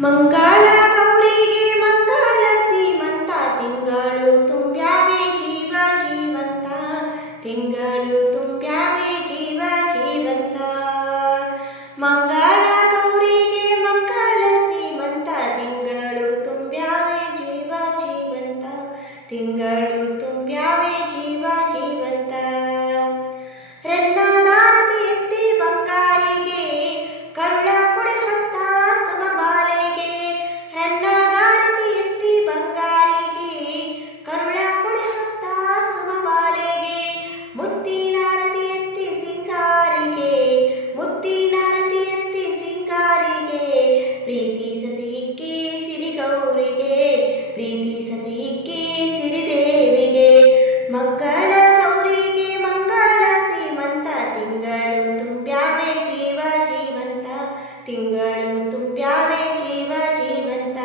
ಮಂಗಳ ಗೌರಿಗೆ ಮಂಗಳ ಸೀಮಂತ ತಿಂಗಳು ತುಂಬ್ಯಾವೆ ಜೀವ ಜೀವಂತ ತಿಂಗಳು ತುಂಬ್ಯಾವೆ ಜೀವ ಜೀವಂತ ಮಂಗಳ ಗೌರಿಗೆ ಮಂಗಳ ಸೀಮಂತ ತಿಂಗಳು ತುಂಬ್ಯಾವೆ ಜೀವ ಜೀವಂತ ತಿಂಗಳು ತುಂಬ್ಯಾವೆ ಜೀವ ಜೀವಂತ ರನ್ನಾದಾರತಿ ಎತ್ತಿ ಬಂಗಾರಿಗೆ ಕರುಳ ಕೊಡೆ ಹೊತ್ತ ಸುಮಬಾಲೆಗೆ ರನ್ನಾದಾರತಿ ಎತ್ತಿ ಬಂಗಾರಿಗೆ ಕರುಳ ಕೊಡೆ ಹೊತ್ತ ಸುಮಬಾಲೆಗೆ ಮುತ್ತಿನಾರತಿ ಎತ್ತಿ ಸಿಂಗಾರಿಗೆ ಮುತ್ತಿನಾರತಿ ಎತ್ತಿ ಸಿಂಗಾರಿಗೆ ಪ್ರೀತಿ ಸಸಿಕ್ಕೆ ಸಿರಿಗೌರಿಗೆ ಪ್ರೀತಿ ಸಸಿಕ್ಕೆ ಸಿರಿದೇವಿಗೆ ಮಂಗಳ ಗೌರಿಗೆ ಮಂಗಳ ಸೀಮಂತ ತಿಂಗಳು ತುಂಬ್ಯಾವೆ ಜೀವ ಜೀವಂತ ತಿಂಗಳು ತುಂಬ್ಯಾವೆ ಜೀವ ಜೀವಂತ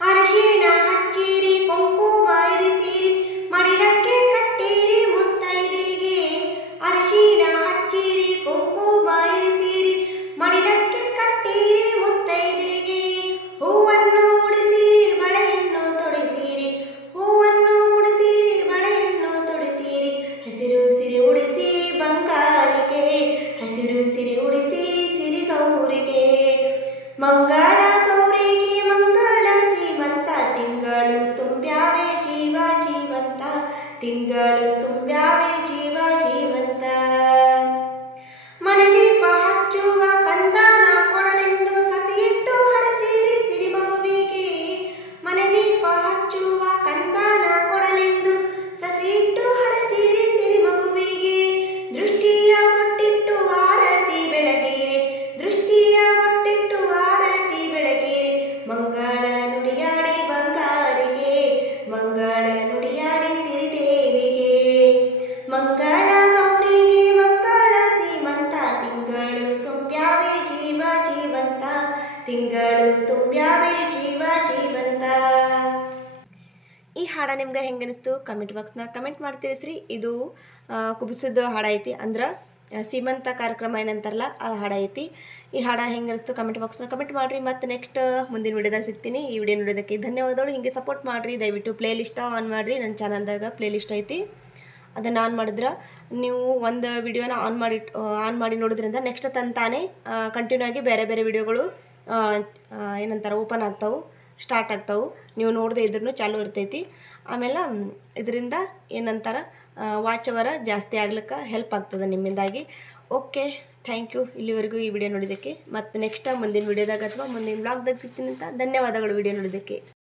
ಅರಿಶಿಣ ಹಚ್ಚಿರಿ ಕುಂಕುಮ ಇರಿಸಿರಿ ಮಡಿಲಕ್ಕೆ ಕಟ್ಟಿರಿ ಮುತ್ತೈದೆಗೆ ಅರಿಶಿಣ ಹಚ್ಚಿರಿ ಕುಂಕುಮ ಇರಿಸಿರಿ ಮಡಿಲಕ್ಕೆ ಕಟ್ಟಿರಿ ಮುತ್ತೈದೆಗೆ ಹೂವನ್ನು ಉಡಿಸಿರಿ ಬಳೆಯನ್ನು ತೊಡಿಸಿರಿ ಹೂವನ್ನು ಉಡಿಸಿರಿ ಬಳೆಯನ್ನು ತೊಡಿಸಿರಿ ಹಸಿರು ಸಿರಿ ಉಡಿಸಿ ಬಂಗಾರಿಗೆ ಹಸಿರು ಸಿರಿ ಉಡಿಸಿ ಸಿರಿಗೌರಿಗೆ ಮಂಗಳ ಗೌರಿಗೆ ಮಂಗಳ ಸೀಮಂತ ತಿಂಗಳು ತುಂಬ್ಯಾವೆ ಜೀವ ಜೀವಂತ ತಿಂಗಳು ತುಂಬ್ಯಾವೆ ಜೀವ ಜೀವಂತ ಮನೆದೀಪ ಹಚ್ಚುವ ಕಂದನ ಕೊಡಲೆಂದು ಸಸಿಯಿಟ್ಟು ಹರಸಿರಿ ಸಿರಿಮಗುವಿಗೆ ಮನೆದೀಪ ಹಚ್ಚುವ ಕಂದನ ಕೊಡಲೆಂದು ಸಸಿಯಿಟ್ಟು ಹರಸಿರಿ ಸಿರಿಮಗುವಿಗೆ ದೃಷ್ಟಿಯ ಒಟ್ಟಿಟ್ಟು ಆರತಿ ಬೆಳಗಿರಿ ದೃಷ್ಟಿಯ ಒಟ್ಟಿಟ್ಟು ಆರತಿ ಬೆಳಗಿರಿ ಮಂಗಳ ನುಡಿಯಾಡಿ ಬಂಗಾರಿಗೆ ಮಂಗಳ ನುಡಿಯಾಡಿ ಸಿರಿದೇವಿಗೆ ಮಂಗಳ ಗೌರಿಗೆ ಮಂಗಳ ಸೀಮಂತ ತಿಂಗಳು ತುಂಬ್ಯಾವೆ ಜೀವ ಜೀವಂತ ತಿಂಗಳು ತುಂಬ್ಯಾವೆ ಜೀವ ಜೀವಂತ ಈ ಹಾಡ ನಿಮ್ಗೆ ಹೆಂಗೆ ಅನಿಸ್ತು ಕಮೆಂಟ್ ಬಾಕ್ಸ್ನಾಗ ಕಮೆಂಟ್ ಮಾಡ್ತೀರಿಸ್ರಿ ಇದು ಕುಬಿಸಿದ ಹಾಡ ಐತಿ ಅಂದ್ರೆ ಸೀಮಂತ ಕಾರ್ಯಕ್ರಮ ಏನಂತಾರಲ್ಲ ಆ ಹಾಡ ಐತಿ ಈ ಹಾಡ ಹೆಂಗೆ ಅನಿಸ್ತು ಕಮೆಂಟ್ ಬಾಕ್ಸ್ನಾಗ ಕಮೆಂಟ್ ಮಾಡಿರಿ ಮತ್ತು ನೆಕ್ಸ್ಟ್ ಮುಂದಿನ ವಿಡಿಯೋದಾಗ ಸಿಗ್ತೀನಿ ಈ ವಿಡಿಯೋ ನೋಡೋದಕ್ಕೆ ಧನ್ಯವಾದಗಳು ಹಿಂಗೆ ಸಪೋರ್ಟ್ ಮಾಡಿರಿ ದಯವಿಟ್ಟು ಪ್ಲೇ ಲಿಸ್ಟ್ ಆನ್ ಮಾಡಿರಿ ನನ್ನ ಚಾನಲ್ದಾಗ ಪ್ಲೇ ಲಿಸ್ಟ್ ಐತಿ ಅದನ್ನು ಆನ್ ಮಾಡಿದ್ರೆ ನೀವು ಒಂದು ವಿಡಿಯೋನ ಆನ್ ಮಾಡಿ ನೋಡೋದ್ರಿಂದ ನೆಕ್ಸ್ಟ್ ತಾನೇ ಕಂಟಿನ್ಯೂ ಆಗಿ ಬೇರೆ ಬೇರೆ ವಿಡಿಯೋಗಳು ಏನಂತಾರೆ ಓಪನ್ ಆಗ್ತಾವೆ ಸ್ಟಾರ್ಟ್ ಆಗ್ತಾವೆ ನೀವು ನೋಡದೆ ಇದ್ರೂ ಚಾಲೂ ಇರ್ತೈತಿ ಆಮೇಲೆ ಇದರಿಂದ ಏನಂತಾರೆ ವಾಚ್ ಅವರ್ ಜಾಸ್ತಿ ಆಗ್ಲಿಕ್ಕೆ ಹೆಲ್ಪ್ ಆಗ್ತದೆ ನಿಮ್ಮಿಂದಾಗಿ ಓಕೆ ಥ್ಯಾಂಕ್ ಯು ಇಲ್ಲಿವರೆಗೂ ಈ ವಿಡಿಯೋ ನೋಡಿದ್ದಕ್ಕೆ ಮತ್ತು ನೆಕ್ಸ್ಟ್ ಮುಂದಿನ ವಿಡಿಯೋದಾಗ ಅಥವಾ ಮುಂದಿನ ಬ್ಲಾಗ್ದಾಗ ಸಿಗ್ತೀನಿ ಅಂತ ಧನ್ಯವಾದಗಳು ವಿಡಿಯೋ ನೋಡಿದ್ದಕ್ಕೆ